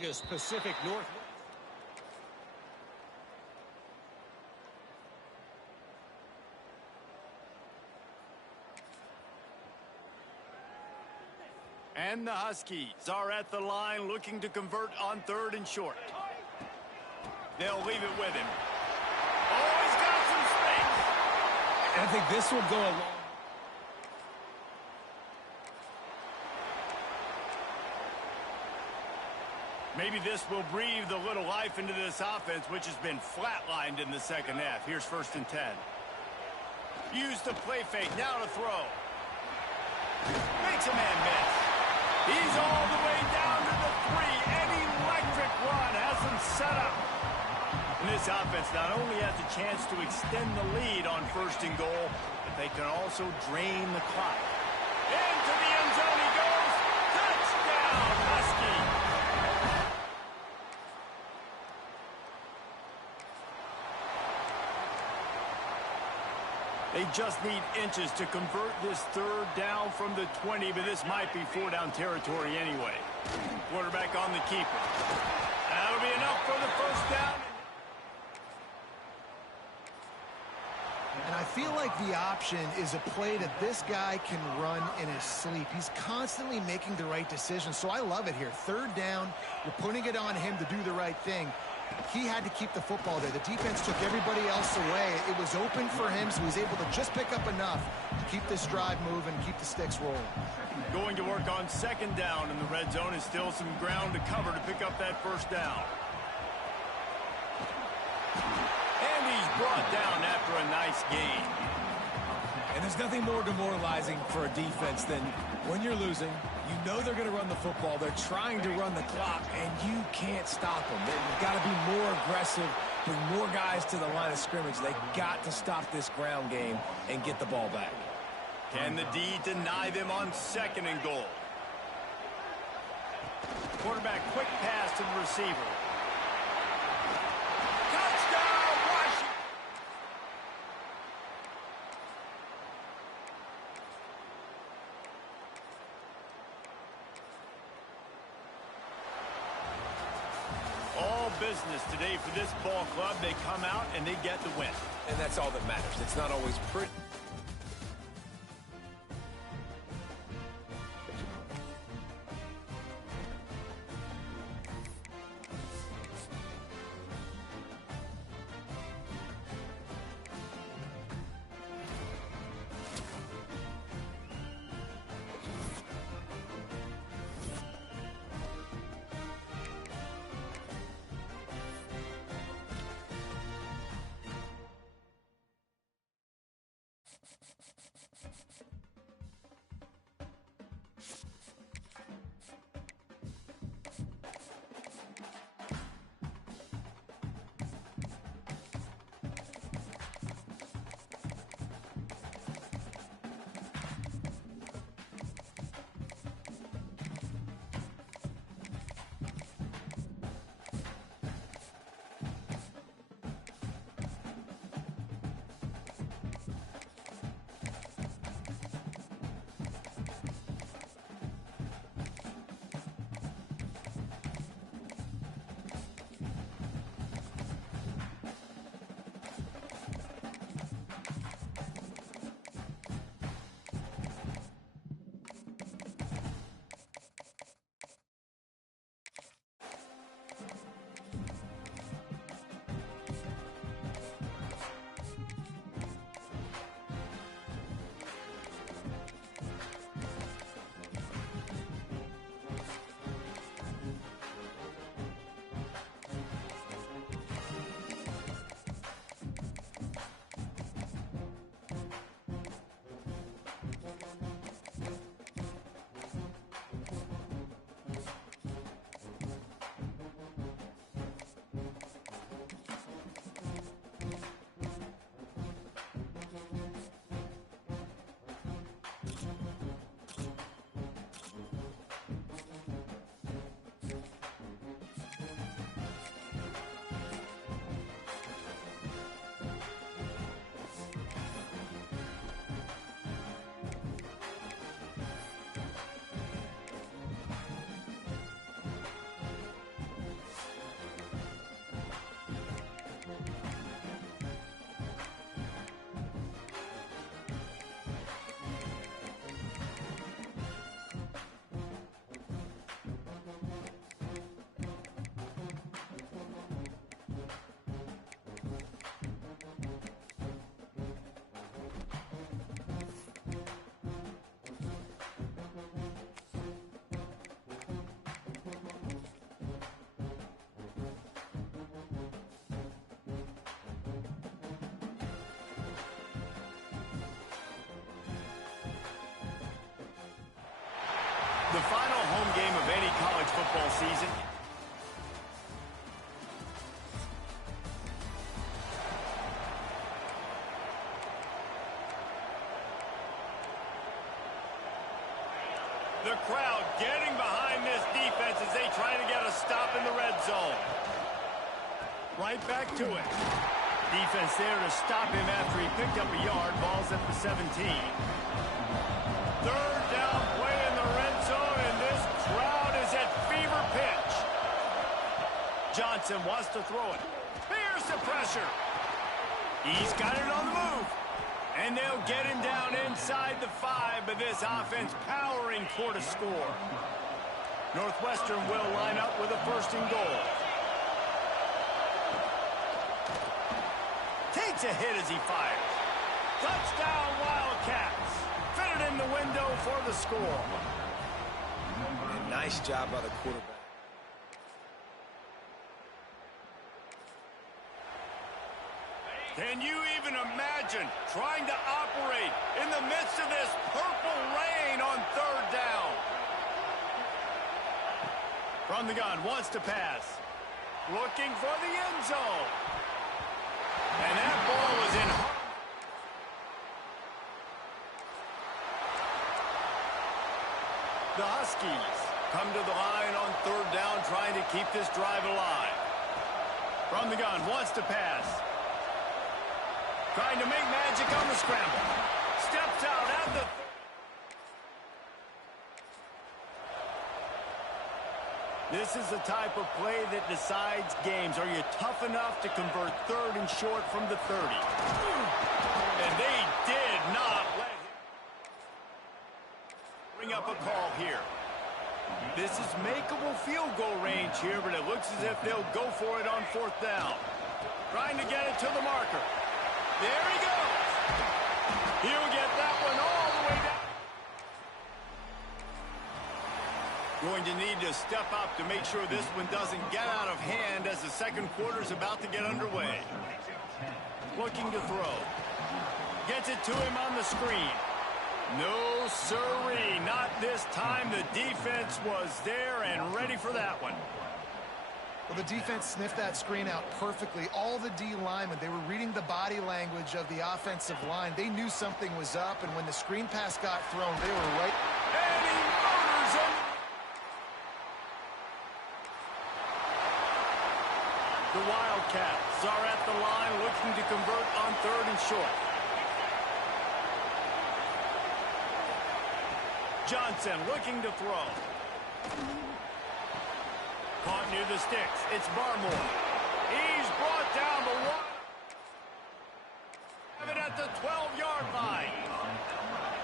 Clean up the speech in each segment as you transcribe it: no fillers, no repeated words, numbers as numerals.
Just Pacific Northwest. And the Huskies are at the line looking to convert on 3rd and short. They'll leave it with him. Oh, he's got some space. And I think this will go along. Maybe this will breathe a little life into this offense, which has been flatlined in the second half. Here's 1st and 10. Use the play fake, now to throw. Makes a man miss. He's all the way down to the 3. An electric run has him set up. And this offense not only has a chance to extend the lead on 1st and goal, but they can also drain the clock. Into the end zone he goes. Touchdown, Husky. They just need inches to convert this 3rd down from the 20, but this might be 4-down territory anyway. Quarterback on the keeper. That'll be enough for the 1st down. And I feel like the option is a play that this guy can run in his sleep. He's constantly making the right decision, so I love it here. 3rd down, you're putting it on him to do the right thing. He had to keep the football there. The defense took everybody else away. It was open for him, so he was able to just pick up enough to keep this drive moving, keep the sticks rolling. Going to work on 2nd down, and the red zone is still some ground to cover to pick up that 1st down. And he's brought down after a nice gain. And there's nothing more demoralizing for a defense than when you're losing, you know they're going to run the football, they're trying to run the clock, and you can't stop them. They've got to be more aggressive, bring more guys to the line of scrimmage. They got to stop this ground game and get the ball back. Can the D deny them on 2nd and goal? Quarterback quick pass to the receiver. Touchdown, Washington! All business today for this ball club. They come out and they get the win. And that's all that matters. It's not always pretty. The final home game of any college football season. The crowd getting behind this defense as they try to get a stop in the red zone. Right back to it. Defense there to stop him after he picked up a yard. Ball's at the 17. Third down play in the red zone, and this crowd is at fever pitch. Johnson wants to throw it. Here's the pressure. He's got it on the move. And they'll get him down inside the 5, but this offense powering toward a score. Northwestern will line up with a first and goal. Takes a hit as he fires. Touchdown, Wildcats. Fitted in the window for the score. And nice job by the quarterback. Can you even imagine trying to operate in the midst of this purple rain on third down? From the gun, wants to pass. Looking for the end zone. And that ball was in. The Huskies come to the line on third down, trying to keep this drive alive. From the gun, wants to pass. Trying to make magic on the scramble. Steps out at the... This is the type of play that decides games. Are you tough enough to convert third and short from the 30? And they did not let him bring up a call here. This is makeable field goal range here, but it looks as if they'll go for it on fourth down. Trying to get it to the marker. There he goes. He'll get that one all the way down. Going to need to step up to make sure this one doesn't get out of hand as the second quarter is about to get underway. Looking to throw. Gets it to him on the screen. No siree, not this time. The defense was there and ready for that one. Well, the defense sniffed that screen out perfectly. All the D linemen, they were reading the body language of the offensive line. They knew something was up, and when the screen pass got thrown, they were right. And he murders him. The Wildcats are at the line looking to convert on third and short. Johnson looking to throw. Caught near the sticks. It's Barmore. He's brought down the one. Have it at the 12-yard line.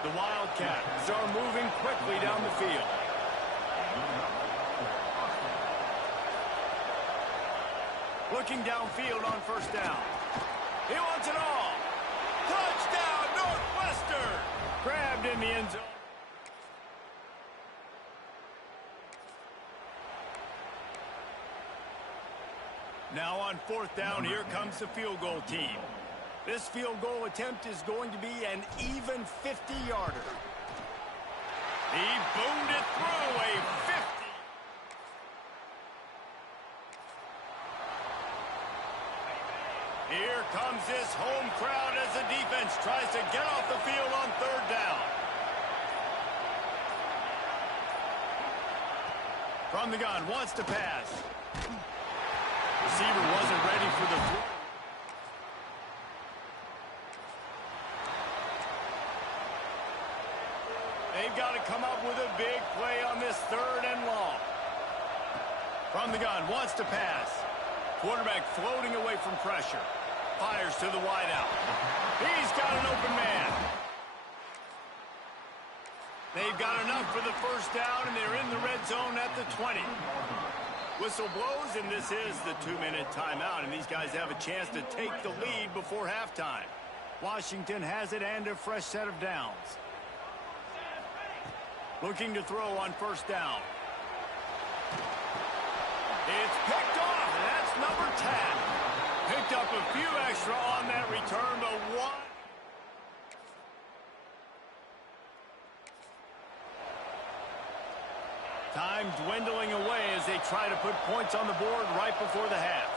The Wildcats are moving quickly down the field. Looking downfield on first down. He wants it all. Touchdown, Northwestern. Grabbed in the end zone. Now on fourth down, here comes the field goal team. This field goal attempt is going to be an even 50-yarder. He boomed it through a 50. Here comes this home crowd as the defense tries to get off the field on third down. From the gun, wants to pass. Receiver wasn't ready for the throw. They've got to come up with a big play on this third and long. From the gun, wants to pass. Quarterback floating away from pressure. Fires to the wideout. He's got an open man. They've got enough for the first down, and they're in the red zone at the 20. Whistle blows, and this is the 2-minute timeout, and these guys have a chance to take the lead before halftime. Washington has it and a fresh set of downs. Looking to throw on first down. It's picked off, and that's number 10. Picked up a few extra on that return, but one. Time dwindling away as they try to put points on the board right before the half.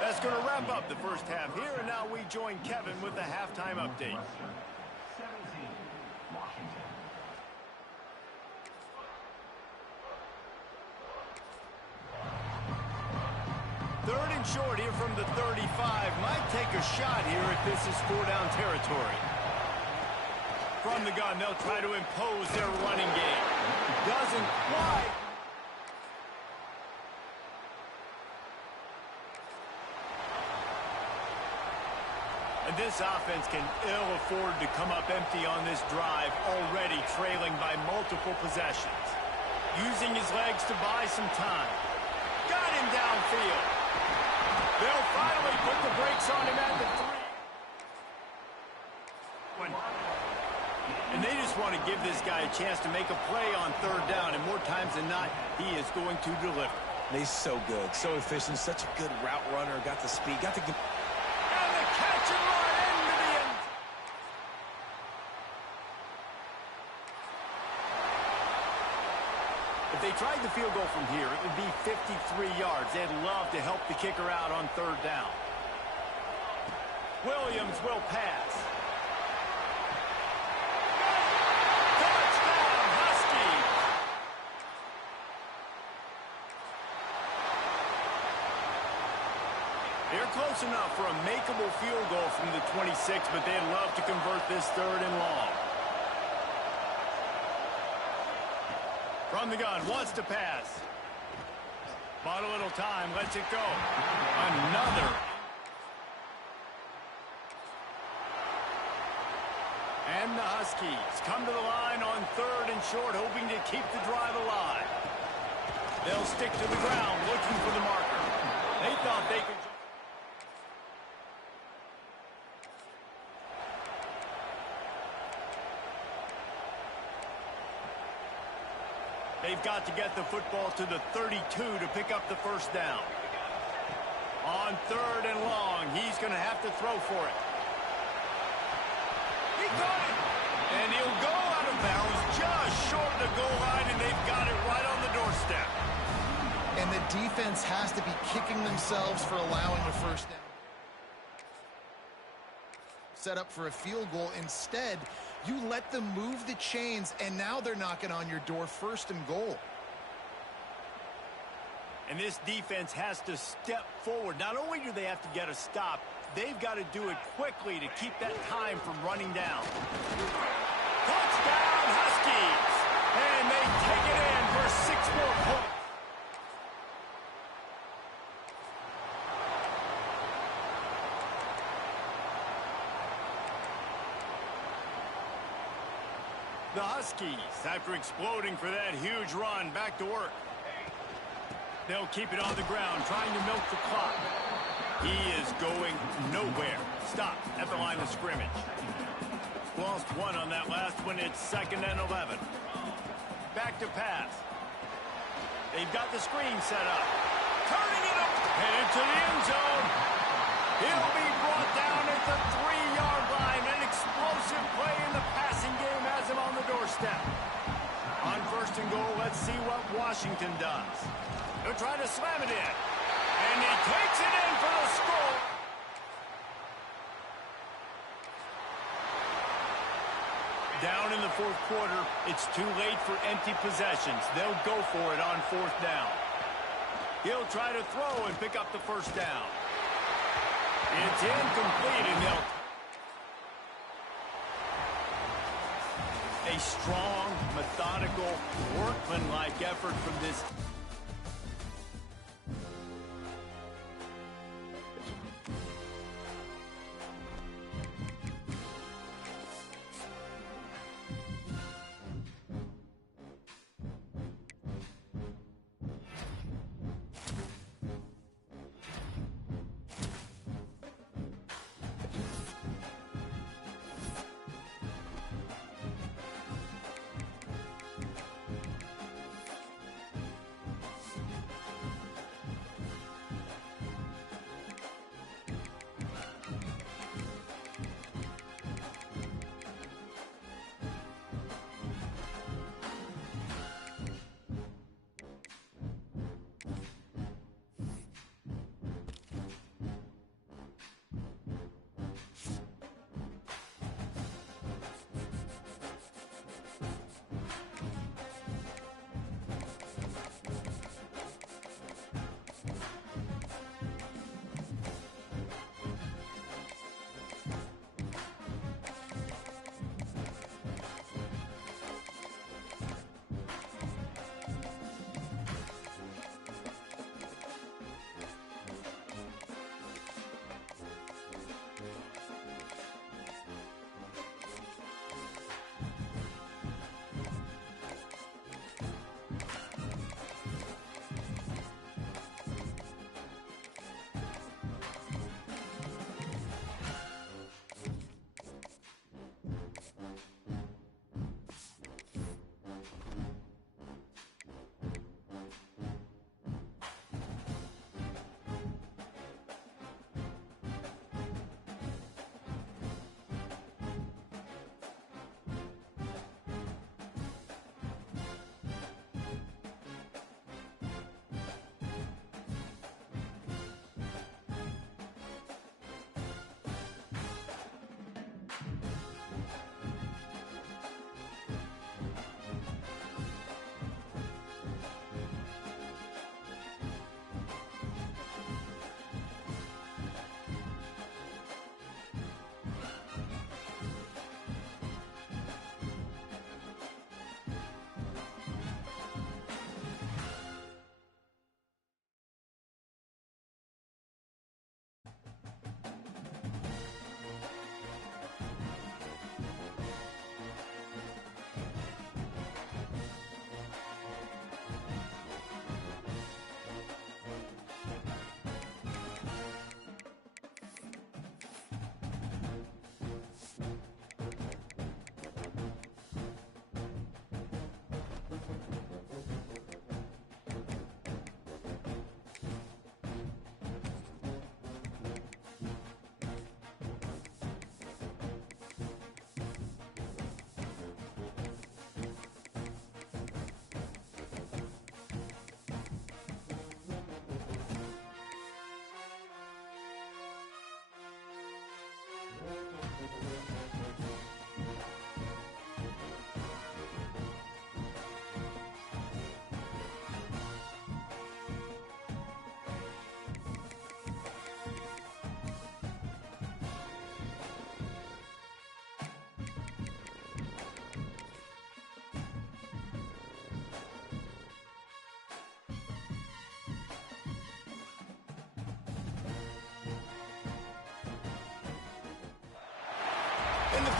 That's going to wrap up the first half here, and now we join Kevin with the halftime update. 3rd and short here from the 35. Might take a shot here if this is 4-down territory. From the gun, they'll try to impose their running game. Doesn't quite. And this offense can ill afford to come up empty on this drive, already trailing by multiple possessions. Using his legs to buy some time. Got him downfield. They'll finally put the brakes on him at the 3. And they just want to give this guy a chance to make a play on 3rd down, and more times than not, he is going to deliver. He's so good, so efficient, such a good route runner, got the speed, got the... And the catch and run into the end. If they tried the field goal from here, it would be 53 yards. They'd love to help the kicker out on 3rd down. Williams will pass. Touchdown, Huskies! They're close enough for a makeable field goal from the 26, but they'd love to convert this 3rd and long. From the gun, wants to pass. Bought a little time, lets it go. Another. And the Huskies come to the line on 3rd and short, hoping to keep the drive alive. They'll stick to the ground, looking for the marker. They thought they could... They've got to get the football to the 32 to pick up the 1st down. On 3rd and long, he's going to have to throw for it. He got it! And he'll go out of bounds just short of the goal line, and they've got it right on the doorstep. And the defense has to be kicking themselves for allowing a 1st down. Set up for a field goal. Instead, you let them move the chains, and now they're knocking on your door, 1st and goal. And this defense has to step forward. Not only do they have to get a stop, they've got to do it quickly to keep that time from running down. Touchdown, Huskies! And they take it in for 6 more points. The Huskies, after exploding for that huge run, back to work. They'll keep it on the ground, trying to milk the clock. He is going nowhere. Stop at the line of scrimmage. Lost 1 on that last one. It's 2nd and 11. Back to pass. They've got the screen set up. Turning it up. Headed to the end zone. He'll be brought down at the 3-yard line. An explosive play in the passing game has him on the doorstep. On 1st and goal, let's see what Washington does. They'll try to slam it in. And he takes it in for the score. Down in the 4th quarter, it's too late for empty possessions. They'll go for it on 4th down. He'll try to throw and pick up the 1st down. It's incomplete, and they'll... A strong, methodical, workmanlike effort from this...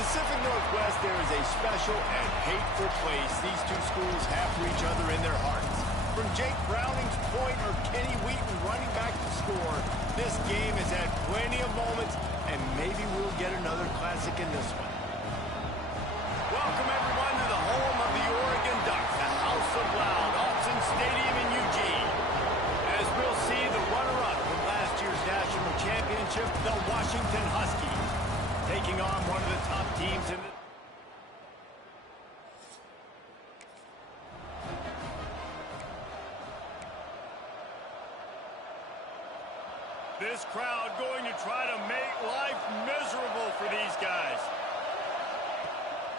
Pacific Northwest, there is a special and hateful place these two schools have for each other in their hearts. From Jake Browning's point or Kenny Wheaton running back to score, this game has had plenty of moments, and maybe we'll get another classic in this one. Welcome, everyone, to the home of the Oregon Ducks, the House of Loud, Autzen Stadium in Eugene. As we'll see, the runner-up from last year's national championship, the Washington Huskies, taking on one of the top teams in the... This crowd going to try to make life miserable for these guys.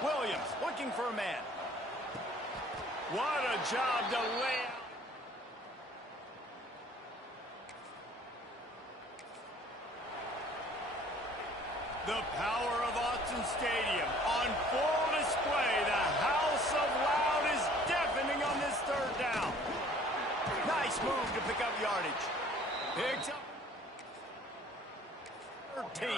Williams looking for a man. What a job to lay out. The power of Autzen Stadium on full display. The House of Loud is deafening on this third down. Nice move to pick up yardage. Picks up 13.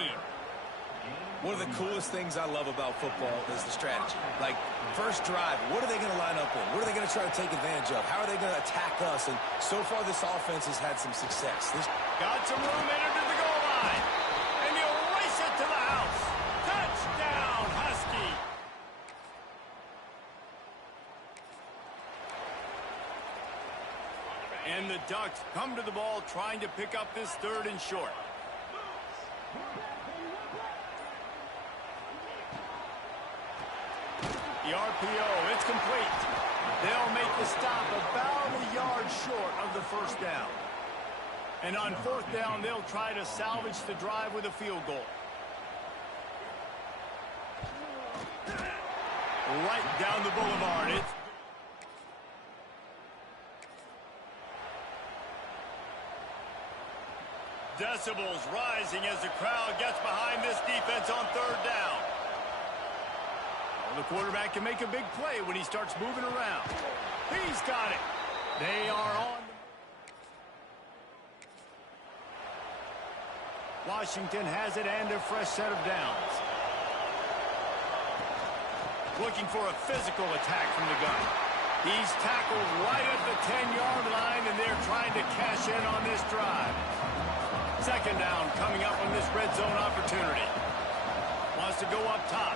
One of the coolest things I love about football is the strategy. Like, first drive, what are they going to line up in? What are they going to try to take advantage of? How are they going to attack us? And so far, this offense has had some success. Got some room entered to the goal line. And he'll race it to the house. Touchdown, Husky. And the Ducks come to the ball trying to pick up this third and short. The RPO, it's complete. They'll make the stop about a yard short of the first down. And on fourth down, they'll try to salvage the drive with a field goal. Right down the boulevard. Decibels rising as the crowd gets behind this defense on third down. The quarterback can make a big play when he starts moving around. He's got it. They are on. Washington has it and a fresh set of downs. Looking for a physical attack from the gun. He's tackled right at the 10-yard line, and they're trying to cash in on this drive. Second down coming up on this red zone opportunity. Wants to go up top.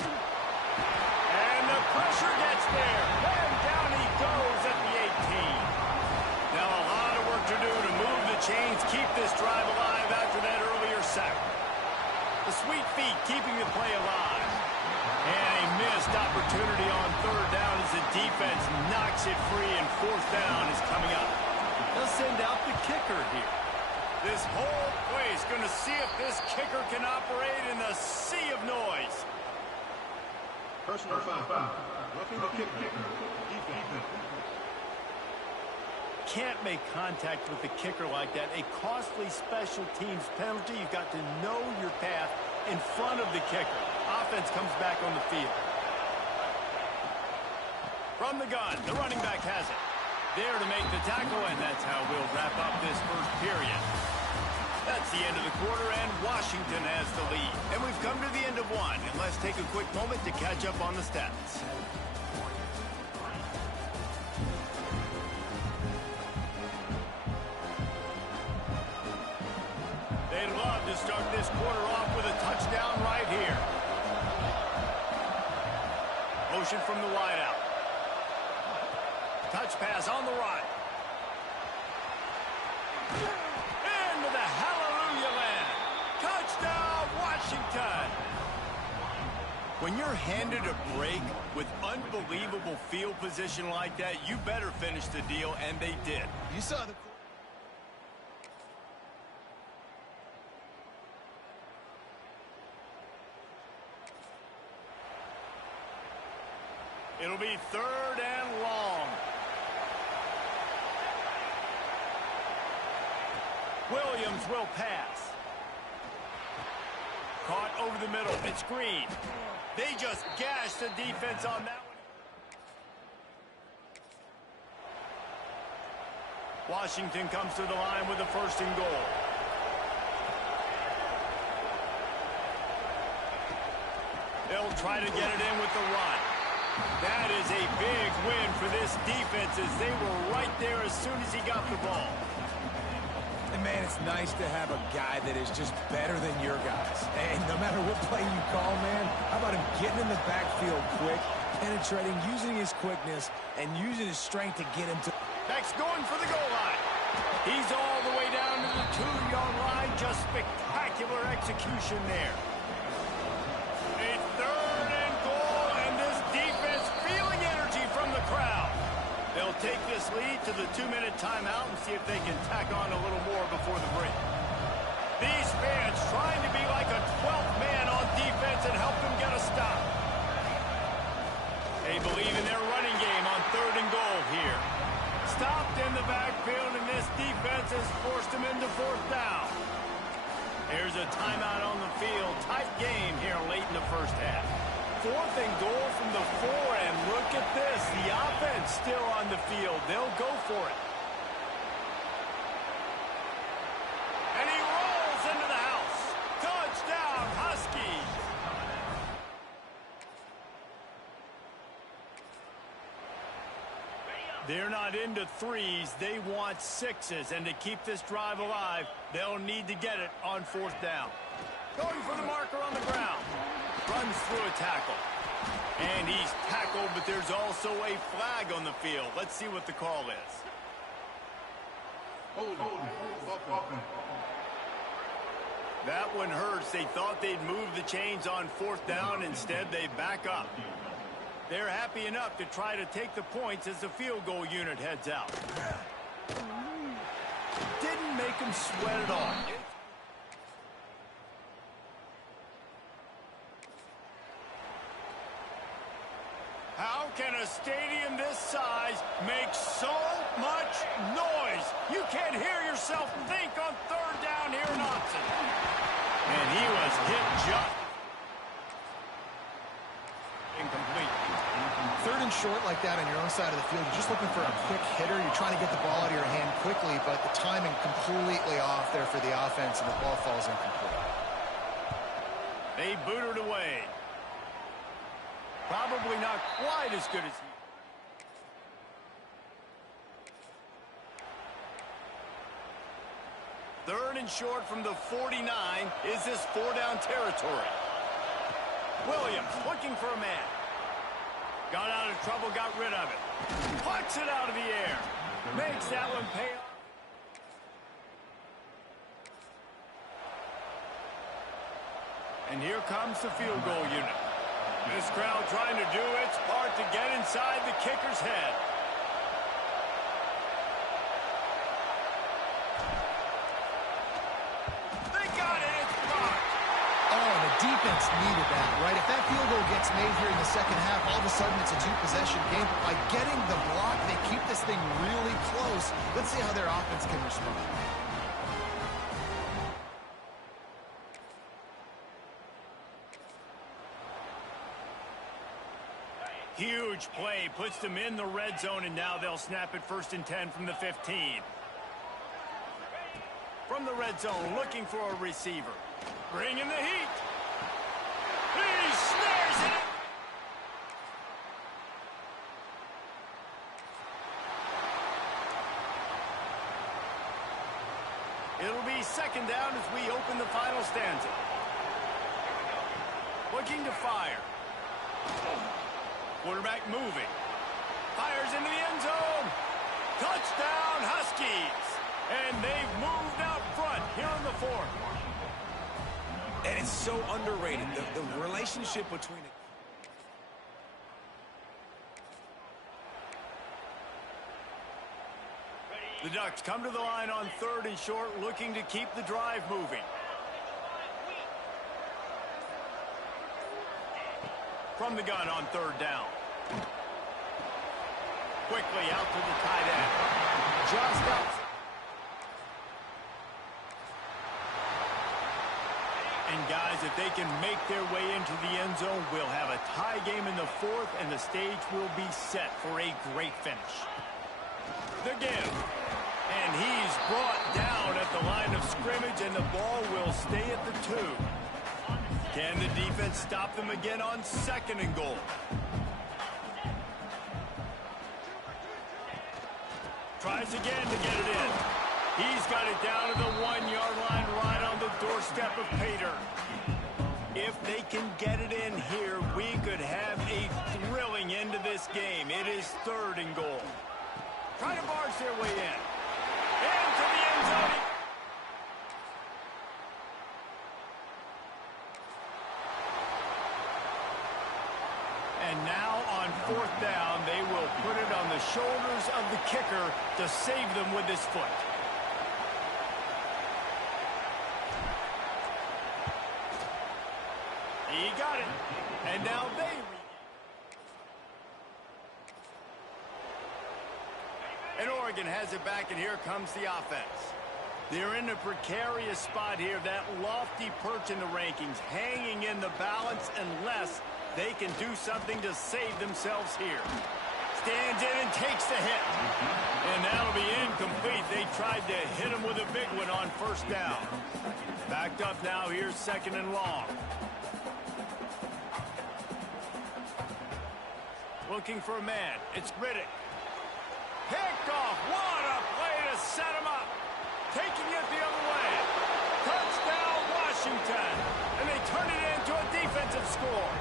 And the pressure gets there. And down he goes at the 18. Now a lot of work to do to move the chains, keep this drive alive after that earlier sack. The sweet feet keeping the play alive. And a missed opportunity on third down as the defense knocks it free, and fourth down is coming up. They'll send out the kicker here. This whole place going to see if this kicker can operate in the sea of noise. Personal foul. Roughing the kicker. Defense. Can't make contact with the kicker like that. A costly special teams penalty. You've got to know your path in front of the kicker. Offense comes back on the field. From the gun, the running back has it. There to make the tackle, and that's how we'll wrap up this first period. That's the end of the quarter, and Washington has the lead. And we've come to the end of one, and let's take a quick moment to catch up on the stats. They'd love to start this quarter off with a touchdown right here. Motion from the wideout. Touch pass on the right. Into the hallelujah land. Touchdown, Washington. When you're handed a break with unbelievable field position like that, you better finish the deal, and they did. You saw the... It'll be third and long. Williams will pass. Caught over the middle. It's Green. They just gashed the defense on that one. Washington comes to the line with the first and goal. They'll they'll try to get it in with the run. That is a big win for this defense as they were right there as soon as he got the ball. And, man, it's nice to have a guy that is just better than your guys. And no matter what play you call, man, how about him getting in the backfield quick, penetrating, using his quickness, and using his strength to get him to... Beck's going for the goal line. He's all the way down to the 2-yard line. Just spectacular execution there. A 3rd and goal, and this defense feeling energy from the crowd. They'll take this lead to the 2-minute timeout and see if they can tack on a little more before the break. These fans trying to be like a 12th man on defense and help them get a stop. They believe in their running game on 3rd and goal here. Stopped in the backfield, and this defense has forced them into 4th down. Here's a timeout on the field. Tight game here late in the first half. 4th and goal from the 4, and look at this. The offense still on the field. They'll go for it. And he rolls into the house. Touchdown, Huskies. They're not into 3s. They want 6s. And to keep this drive alive, they'll need to get it on 4th down. Going for the marker on the ground. Runs through a tackle. And he's tackled, but there's also a flag on the field. Let's see what the call is. That one hurts. They thought they'd move the chains on 4th down. Instead, they back up. They're happy enough to try to take the points as the field goal unit heads out. Didn't make them sweat it all. How can a stadium this size make so much noise? You can't hear yourself think on 3rd down here in Austin. And he was hit just incomplete. 3rd and short like that on your own side of the field, you're just looking for a quick hitter. You're trying to get the ball out of your hand quickly, but the timing completely off there for the offense, and the ball falls incomplete. They boot it away. Probably not quite as good as he. 3rd and short from the 49. Is this 4-down territory? Williams looking for a man. Got out of trouble, got rid of it. Pucks it out of the air. Makes that one pay off. And here comes the field goal unit. This crowd trying to do its part to get inside the kicker's head. They got it. It's blocked. Oh, and the defense needed that, right? If that field goal gets made here in the second half, all of a sudden it's a 2-possession game. By getting the block, they keep this thing really close. Let's see how their offense can respond. Huge play, puts them in the red zone, and now they'll snap it 1st and 10 from the 15. From the red zone, looking for a receiver. Bringing the heat. He snares it. It'll be 2nd down as we open the final stanza. Looking to fire. Quarterback moving. Fires into the end zone. Touchdown, Huskies. And they've moved out front here in the 4th. And it's so underrated, the relationship between it. The Ducks come to the line on 3rd and short, looking to keep the drive moving. From the gun on 3rd down. Quickly out to the tight end. Just out. And guys, if they can make their way into the end zone, we'll have a tie game in the 4th, and the stage will be set for a great finish. The give. And he's brought down at the line of scrimmage, and the ball will stay at the 2. Can the defense stop them again on 2nd and goal? Tries again to get it in. He's got it down to the 1-yard line right on the doorstep of Pater. If they can get it in here, we could have a thrilling end to this game. It is 3rd and goal. Trying to barge their way in. Into the end zone. And now on 4th down, they will put it on the shoulders of the kicker to save them with his foot. He got it. And now they... And Oregon has it back, and here comes the offense. They're in a precarious spot here, that lofty perch in the rankings, hanging in the balance unless they can do something to save themselves here. Stands in and takes the hit. And that'll be incomplete. They tried to hit him with a big one on 1st down. Backed up now, here's 2nd and long. Looking for a man. It's Riddick. Picked off. What a play to set him up. Taking it the other way. Touchdown, Washington. And they turn it into a defensive score.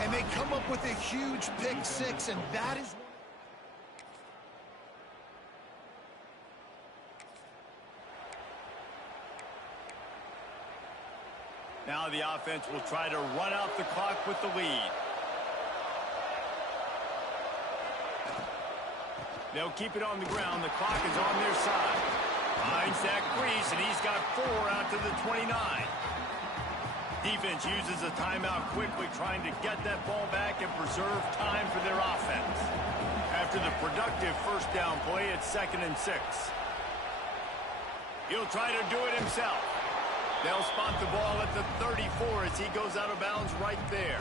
And they come up with a huge pick 6, and that is... Now the offense will try to run out the clock with the lead. They'll keep it on the ground. The clock is on their side. Finds that crease, and he's got 4 out to the 29. Defense uses a timeout quickly, trying to get that ball back and preserve time for their offense. After the productive 1st down play, it's 2nd and 6. He'll try to do it himself. They'll spot the ball at the 34 as he goes out of bounds right there.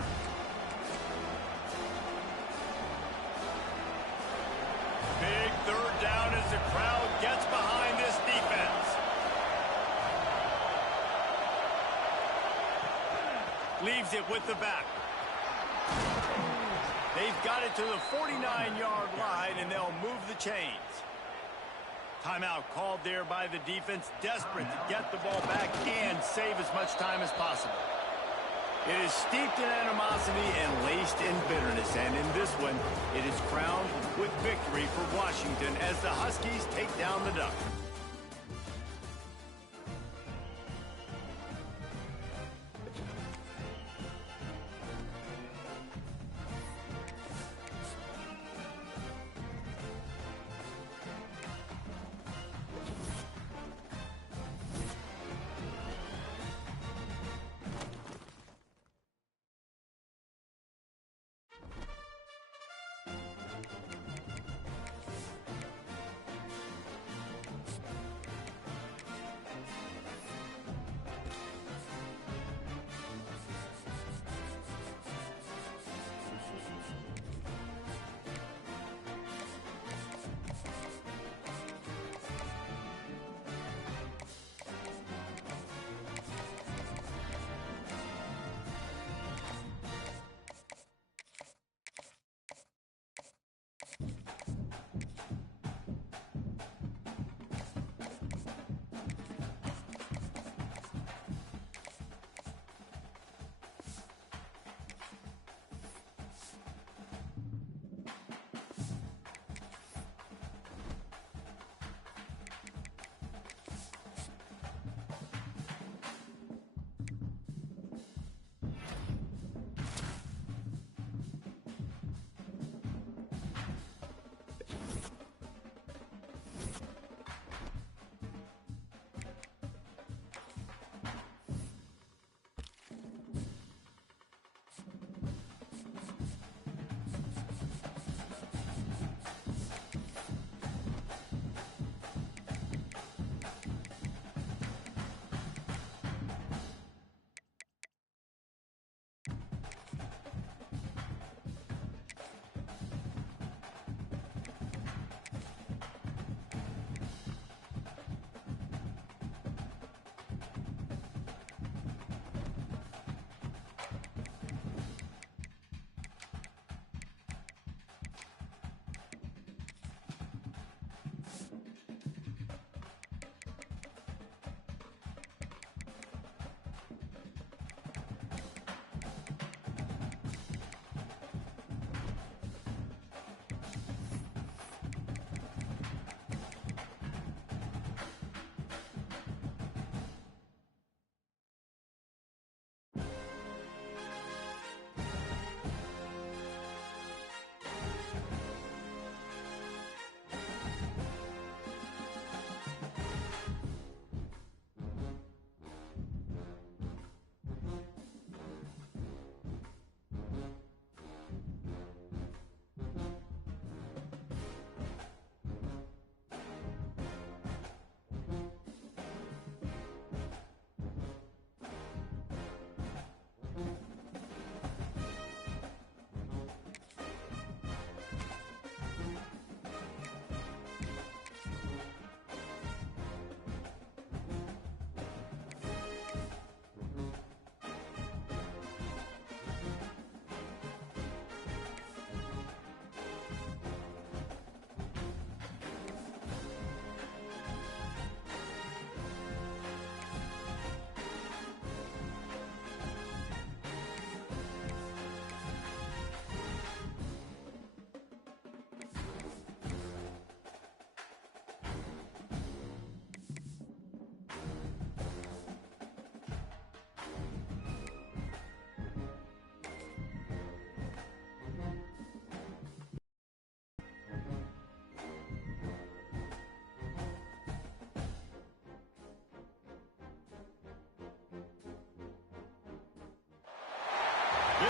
Big 3rd down as the crowd gets behind this defense. Leaves it with the back. They've got it to the 49-yard line, and they'll move the chains. Timeout called there by the defense, desperate to get the ball back and save as much time as possible. It is steeped in animosity and laced in bitterness, and in this one, it is crowned with victory for Washington as the Huskies take down the Ducks.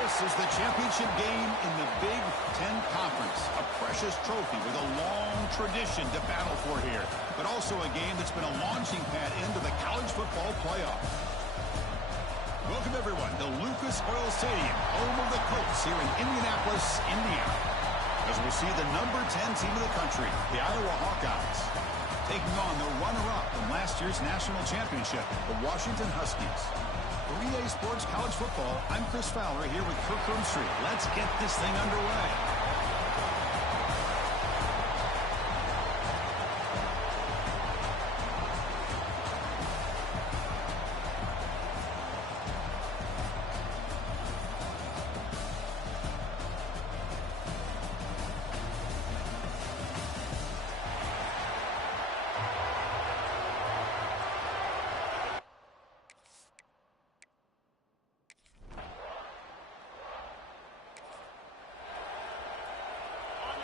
This is the championship game in the Big Ten Conference. A precious trophy with a long tradition to battle for here. But also a game that's been a launching pad into the college football playoff. Welcome, everyone, to Lucas Oil Stadium, home of the Colts here in Indianapolis, Indiana. As we see the number 10 team in the country, the Iowa Hawkeyes, taking on the runner-up from last year's national championship, the Washington Huskies. For EA Sports College Football, I'm Chris Fowler here with Kirk Street. Let's get this thing underway.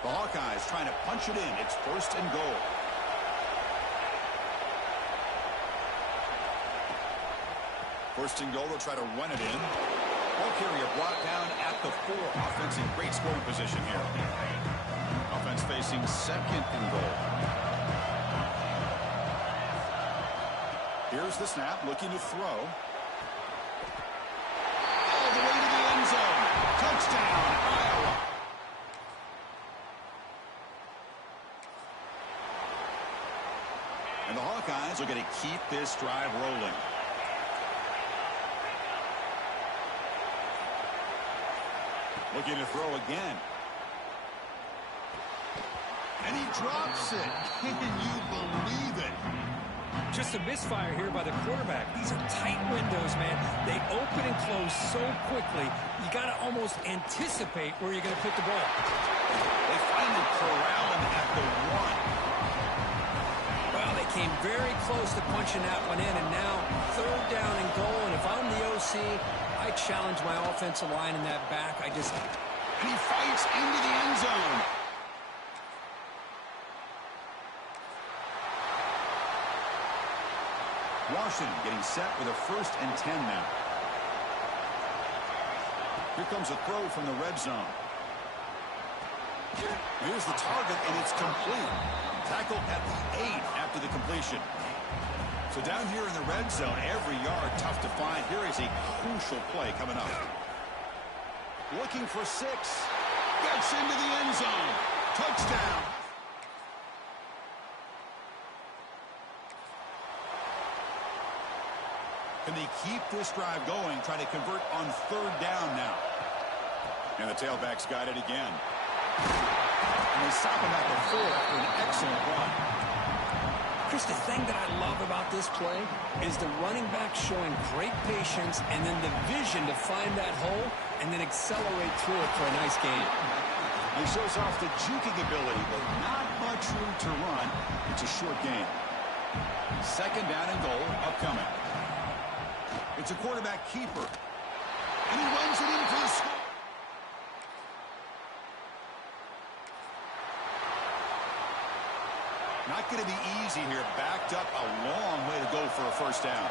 The Hawkeyes trying to punch it in. It's 1st and goal. First and goal, they'll try to run it in. Ball carrier brought down at the 4. Offense in great scoring position here. Offense facing 2nd and goal. Here's the snap, looking to throw. All the way to the end zone. Touchdown, Iowa. And the Hawkeyes are going to keep this drive rolling. Looking to throw again. And he drops it. Can you believe it? Just a misfire here by the quarterback. These are tight windows, man. They open and close so quickly. You got to almost anticipate where you're going to put the ball. They finally corral him at the 1. Well, they came very close to punching that one in, and now 3rd down and goal. And if I'm the OC, I challenge my offensive line in that back. And he fights into the end zone. Washington getting set with a 1st and 10 now. Here comes a throw from the red zone. Here's the target, and it's complete. Tackled at the 8 after the completion. So down here in the red zone, every yard tough to find. Here is a crucial play coming up. Looking for 6. Gets into the end zone. Touchdown. Can they keep this drive going, trying to convert on 3rd down now? And the tailback's got it again. And they stop him at the 4 after an excellent run. Chris, the thing that I love about this play is the running back showing great patience and then the vision to find that hole and then accelerate through it for a nice gain. He shows off the juking ability, but not much room to run. It's a short game. 2nd down and goal upcoming. It's a quarterback keeper. And he runs it in for the score. Not going to be easy here. Backed up a long way to go for a 1st down.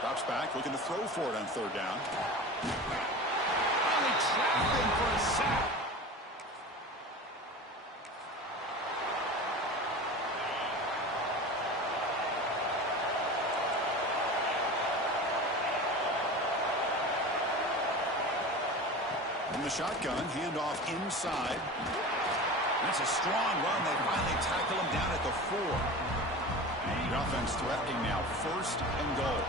Drops back, looking to throw for it on 3rd down. Finally trapped him for a sack. From the shotgun, handoff inside. That's a strong run. They finally tackle him down at the 4. The offense threatening now. 1st and goal.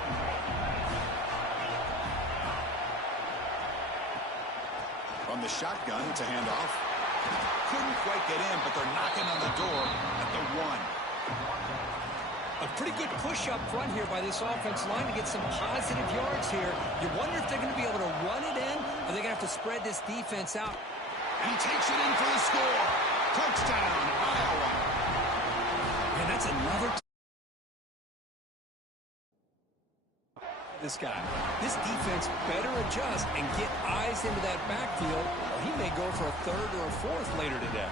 From the shotgun, it's a handoff. Couldn't quite get in, but they're knocking on the door at the 1. A pretty good push up front here by this offense line to get some positive yards here. You wonder if they're going to be able to run it in, or they're going to have to spread this defense out. And he takes it in for the score. Touchdown, Iowa. And that's another. This guy. This defense better adjust and get eyes into that backfield, or he may go for a 3rd or a 4th later today.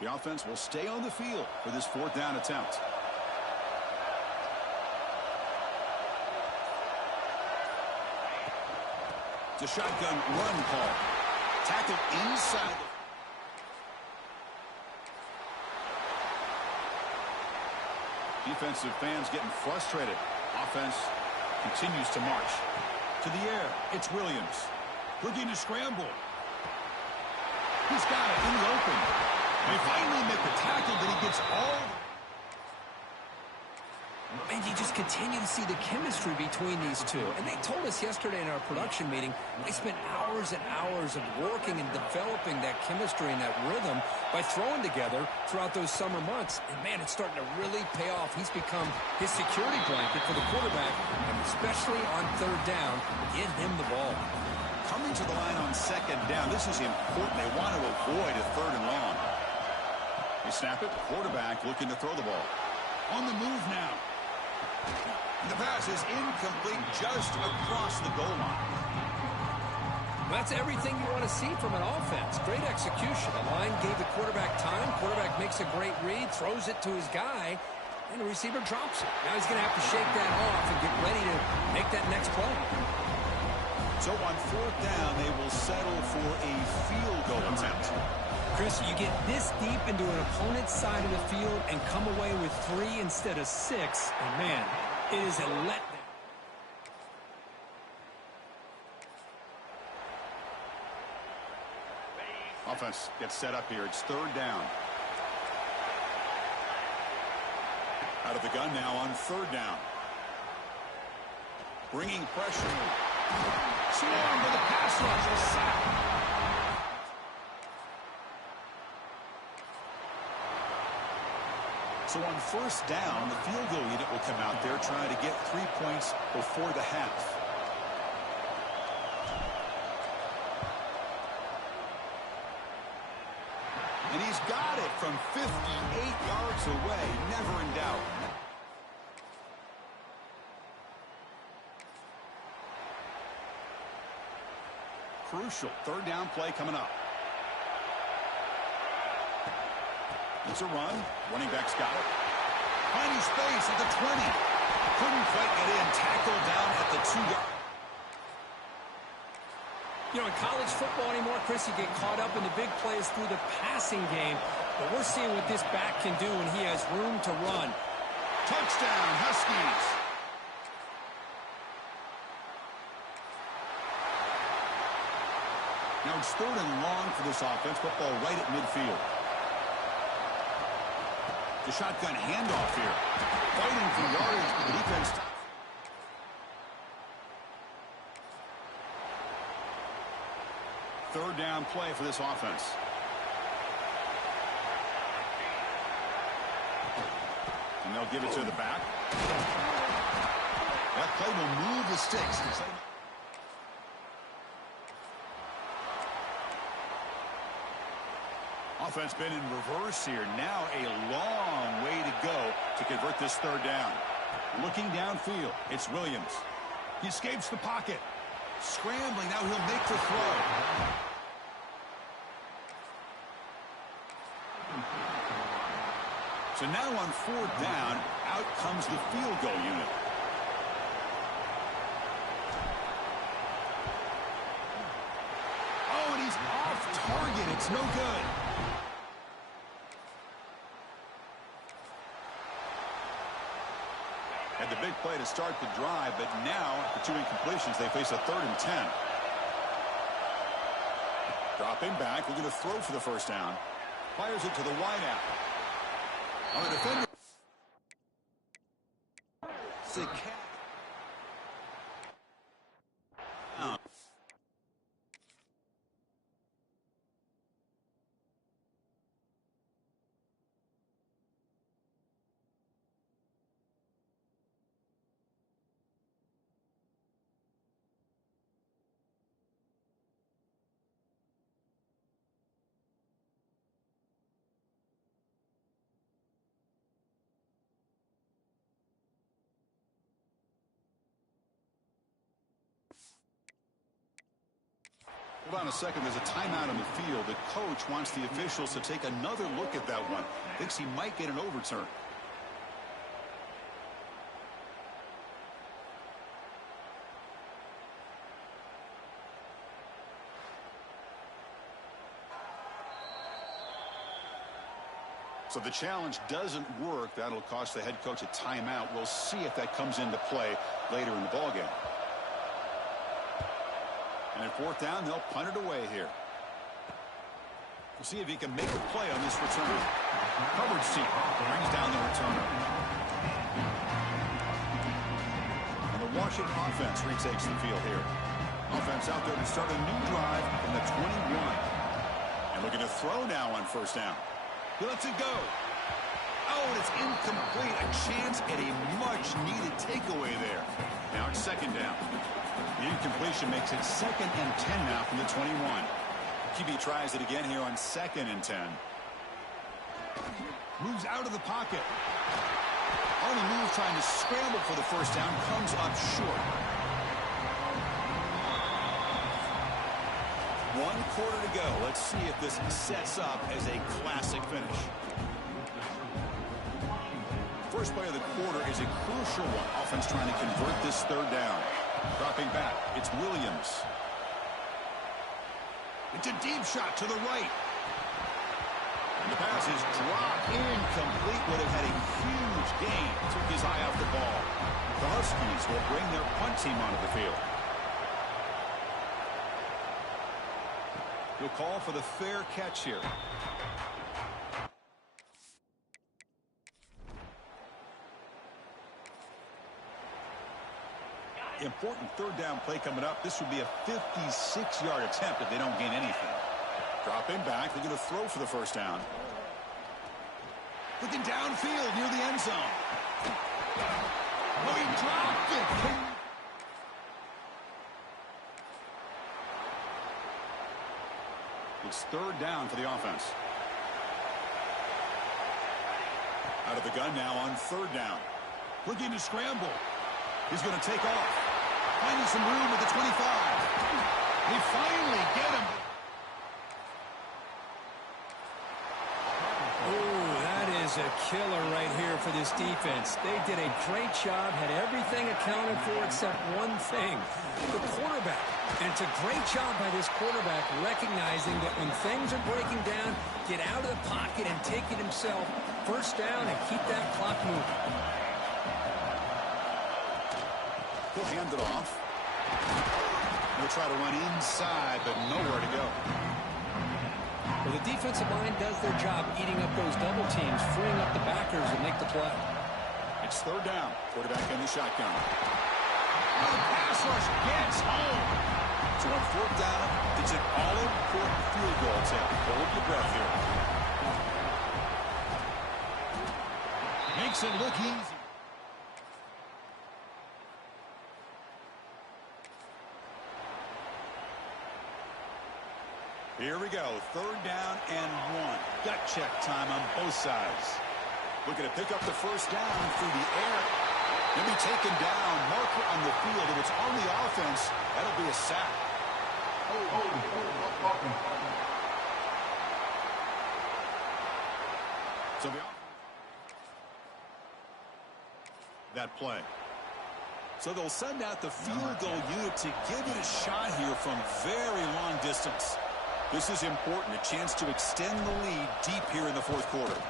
The offense will stay on the field for this fourth down attempt. It's a shotgun run call. Tackle inside. Defensive fans getting frustrated. Offense continues to march. To the air, it's Williams. Looking to scramble. He's got it in the open. They finally make the tackle, but he gets all... And you just continue to see the chemistry between these two. And they told us yesterday in our production meeting, they spent hours and hours of working and developing that chemistry and that rhythm by throwing together throughout those summer months. And, man, it's starting to really pay off. He's become his security blanket for the quarterback, and especially on third down, get him the ball. Coming to the line on second down, this is important. They want to avoid a third and long. They snap it. Quarterback looking to throw the ball. On the move now. The pass is incomplete just across the goal line. That's everything you want to see from an offense. Great execution. The line gave the quarterback time. Quarterback makes a great read, throws it to his guy, and the receiver drops it. Now he's going to have to shake that off and get ready to make that next play. So on fourth down, they will settle for a field goal attempt. Chris, you get this deep into an opponent's side of the field and come away with 3 instead of 6, and man, it is a letdown. Offense gets set up here. It's third down. Out of the gun now on third down. Bringing pressure. Swarmed with a pass rush. A sack. So on first down, the field goal unit will come out there trying to get 3 points before the half. And he's got it from 58 yards away, never in doubt. Crucial third down play coming up. It's a run. Running back's got it. Finding space at the 20. Couldn't quite get in. Tackled down at the 2-yard. You know, in college football anymore, Chris, you get caught up in the big plays through the passing game. But we're seeing what this back can do when he has room to run. Touchdown, Huskies. Now it's third and long for this offense. Football right at midfield. The shotgun handoff here. Fighting for yardage, but the defense... Third down play for this offense. And they'll give it to the back. That play will move the sticks. Offense been in reverse here. Now a long way to go to convert this third down. Looking downfield, it's Williams. He escapes the pocket. Scrambling, now he'll make the throw. So now on fourth down, out comes the field goal unit. Oh, and he's off target. It's no good. Had the big play to start the drive, but now, after 2 incompletions, they face a 3rd and 10. Dropping back, looking to throw for the first down. Fires it to the wideout. On the defender. Hold on a second. There's a timeout on the field. The coach wants the officials to take another look at that one. Thinks he might get an overturn. So the challenge doesn't work. That'll cost the head coach a timeout. We'll see if that comes into play later in the ballgame. And at fourth down, they'll punt it away here. We'll see if he can make a play on this return. Coverage seat brings down the returner. And the Washington offense retakes the field here. Offense out there to start a new drive from the 21. And looking to throw now on first down. He lets it go. Oh, and it's incomplete. A chance at a much-needed takeaway there. Now it's second down. The incompletion makes it 2nd and 10 now from the 21. QB tries it again here on 2nd and 10. Moves out of the pocket. On the move, trying to scramble for the first down, comes up short. 1 quarter to go. Let's see if this sets up as a classic finish. First play of the quarter is a crucial one. Offense trying to convert this third down. Dropping back, it's Williams. It's a deep shot to the right. And the pass is dropped. Incomplete. Would have had a huge gain. Took his eye off the ball. The Huskies will bring their punt team onto the field. He'll call for the fair catch here. Important third down play coming up. This would be a 56-yard attempt if they don't gain anything. Dropping back. They're going to throw for the first down. Looking downfield near the end zone. Oh, he dropped it. It's third down for the offense. Out of the gun now on third down. Looking to scramble. He's going to take off. Finding some room at the 25. They finally get him. Oh, that is a killer right here for this defense. They did a great job, had everything accounted for except one thing, the quarterback. And it's a great job by this quarterback recognizing that when things are breaking down, get out of the pocket and take it himself. First down and keep that clock moving. He'll hand it off. He'll try to run inside, but nowhere to go. Well, the defensive line does their job eating up those double teams, freeing up the backers and make the play. It's third down. Quarterback in the shotgun. Oh, the pass rush gets home. So on fourth down, it's an all-important field goal attempt. Hold your breath here. Makes it look easy. Here we go. Third down and 1. Gut check time on both sides. Looking to pick up the first down through the air. He'll be taken down. Marker on the field. If it's on the offense, that'll be a sack. So that play. So they'll send out the field goal unit to give it a shot here from very long distance. This is important, a chance to extend the lead deep here in the fourth quarter.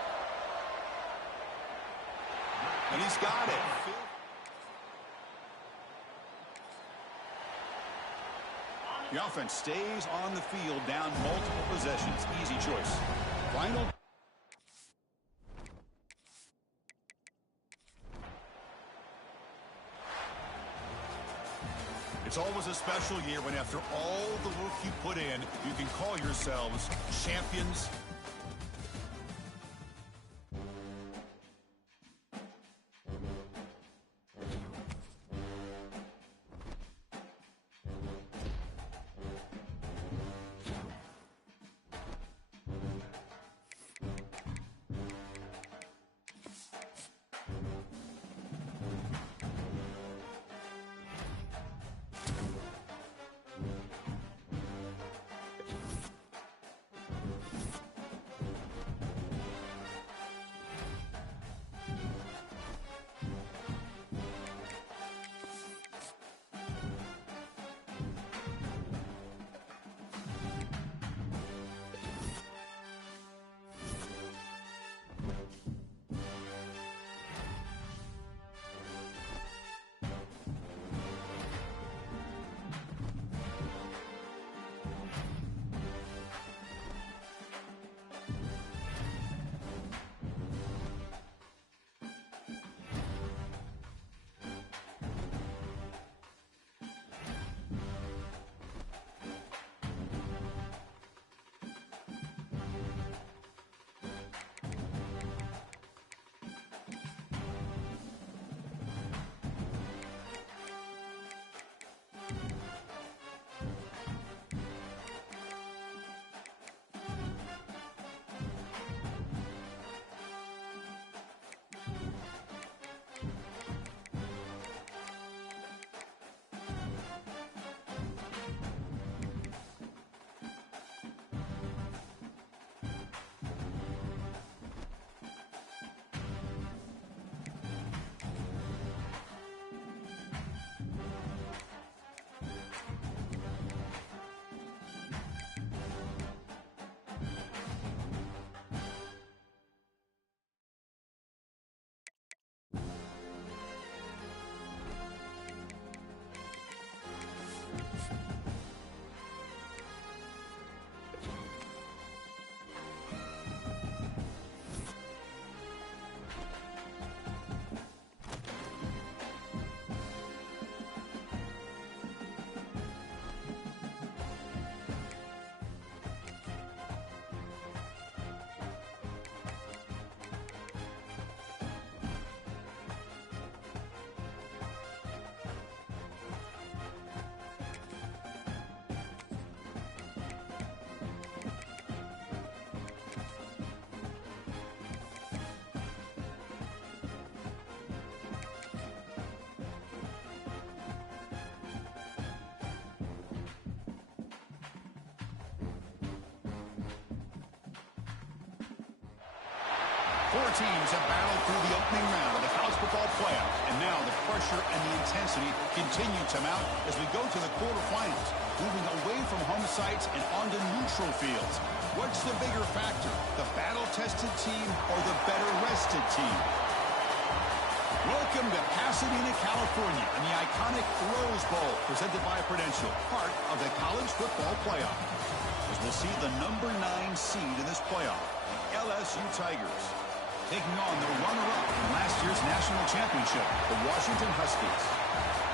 And he's got it. The offense stays on the field, down multiple possessions. Easy choice. Final. It's always a special year when after all the work you put in, you can call yourselves champions. Four teams have battled through the opening round of the college football playoff, and now the pressure and the intensity continue to mount as we go to the quarterfinals, moving away from home sites and onto neutral fields. What's the bigger factor, the battle-tested team or the better-rested team? Welcome to Pasadena, California, and the iconic Rose Bowl, presented by Prudential, part of the college football playoff. As we'll see the number 9 seed in this playoff, LSU Tigers, taking on the runner-up from last year's national championship, the Washington Huskies.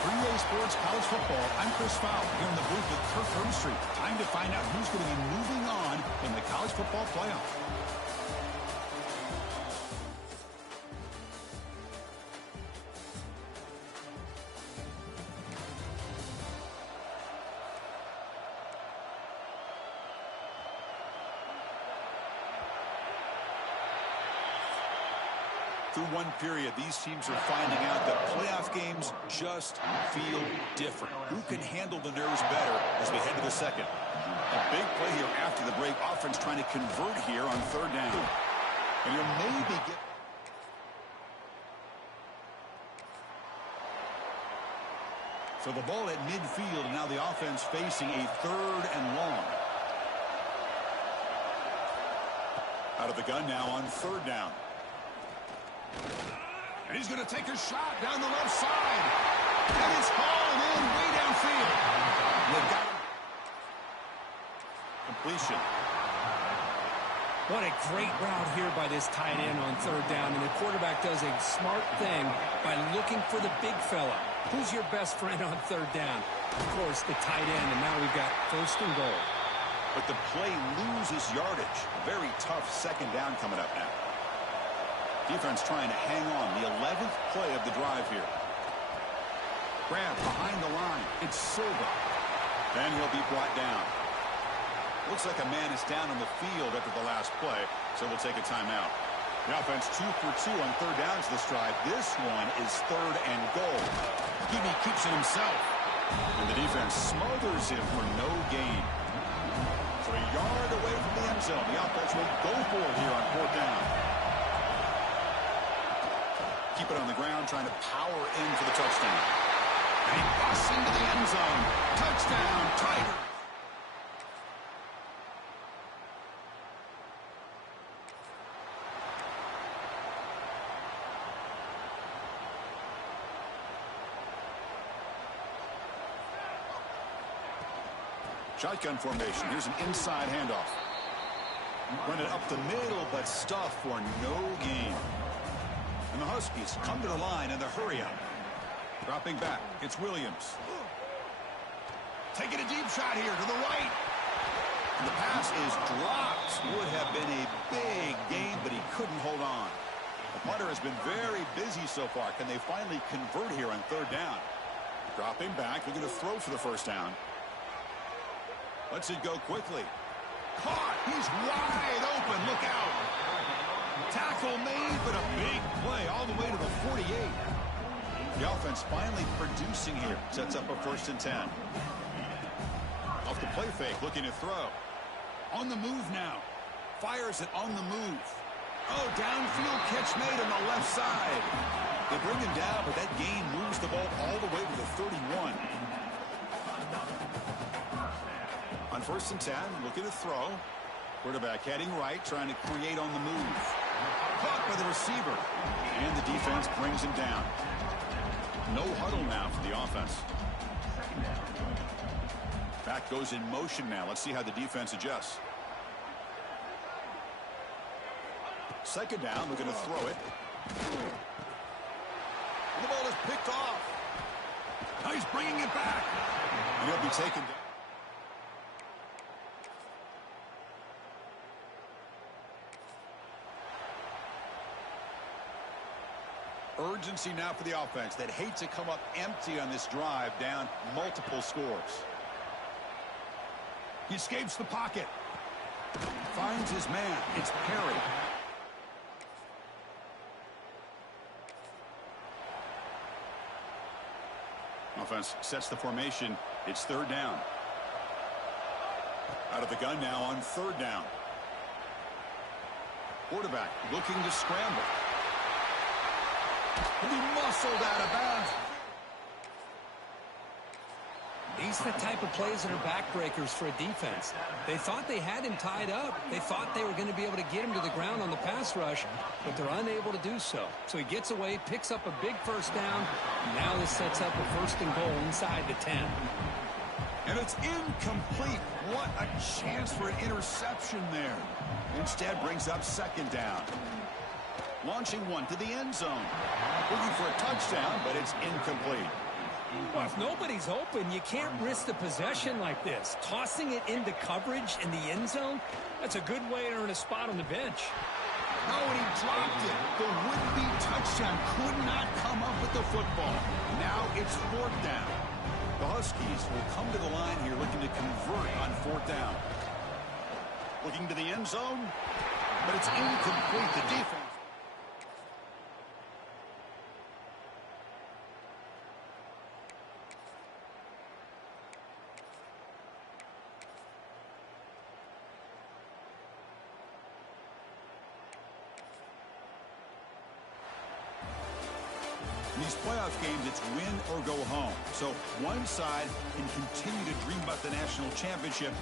3-Way Sports College Football, I'm Chris Fowler, here in the booth with Kirk Herbstreit. Time to find out who's going to be moving on in the college football playoff. Through one period, these teams are finding out that playoff games just feel different. Who can handle the nerves better as we head to the second? A big play here after the break. Offense trying to convert here on third down. And you'll maybe get... So the ball at midfield, and now the offense facing a third and long. Out of the gun now on third down. And he's going to take a shot down the left side. And it's hauled in way downfield. They've got him. Completion. What a great route here by this tight end on third down. And the quarterback does a smart thing by looking for the big fella. Who's your best friend on third down? Of course, the tight end. And now we've got first and goal. But the play loses yardage. Very tough second down coming up now. Defense trying to hang on. The 11th play of the drive here. Grab behind the line. It's Silva. Then he'll be brought down. Looks like a man is down on the field after the last play, so we'll take a timeout. The offense 2 for 2 on third downs this drive. This one is third and goal. Gibby keeps it himself. And the defense smothers him for no gain. So a yard away from the end zone. The offense will go for it here on fourth down. Keep it on the ground, trying to power in for the touchdown. And he busts into the end zone. Touchdown, Tigers. Shotgun formation. Here's an inside handoff. Run it up the middle, but stuff for no gain. And the Huskies come to the line in the hurry up. Dropping back, it's Williams. Taking a deep shot here to the right. And the pass is dropped. Would have been a big gain, but he couldn't hold on. The punter has been very busy so far. Can they finally convert here on third down? Dropping back, they're going to throw for the first down. Lets it go quickly. Caught, he's wide open, look out. Tackle made, but a big play all the way to the 48. The offense finally producing here. Sets up a first and 10. Off the play fake, looking to throw. On the move now. Fires it on the move. Oh, downfield catch made on the left side. They bring him down, but that gain moves the ball all the way to the 31. On first and 10, looking to throw. Quarterback heading right, trying to create on the move. Caught by the receiver. And the defense brings him down. No huddle now for the offense. Back goes in motion now. Let's see how the defense adjusts. Second down, we're going to throw it. And the ball is picked off. Now he's bringing it back. And he'll be taken down. Urgency now for the offense that hate to come up empty on this drive, down multiple scores. He escapes the pocket. Finds his man. It's Perry. Offense sets the formation. It's third down. Out of the gun now on third down. Quarterback looking to scramble. And he muscled out of bounds. These are the type of plays that are backbreakers for a defense. They thought they had him tied up. They thought they were going to be able to get him to the ground on the pass rush, but they're unable to do so. So he gets away, picks up a big first down. Now this sets up a 1st and goal inside the 10. And it's incomplete. What a chance for an interception there. Instead brings up 2nd down. Launching one to the end zone. Looking for a touchdown, but it's incomplete. Well, if nobody's open, you can't risk the possession like this. Tossing it into coverage in the end zone, that's a good way to earn a spot on the bench. Oh, and he dropped it. The would-be touchdown could not come up with the football. Now it's 4th down. The Huskies will come to the line here looking to convert on 4th down. Looking to the end zone, but it's incomplete. The defense. In these playoff games, it's win or go home. So one side can continue to dream about the national championship,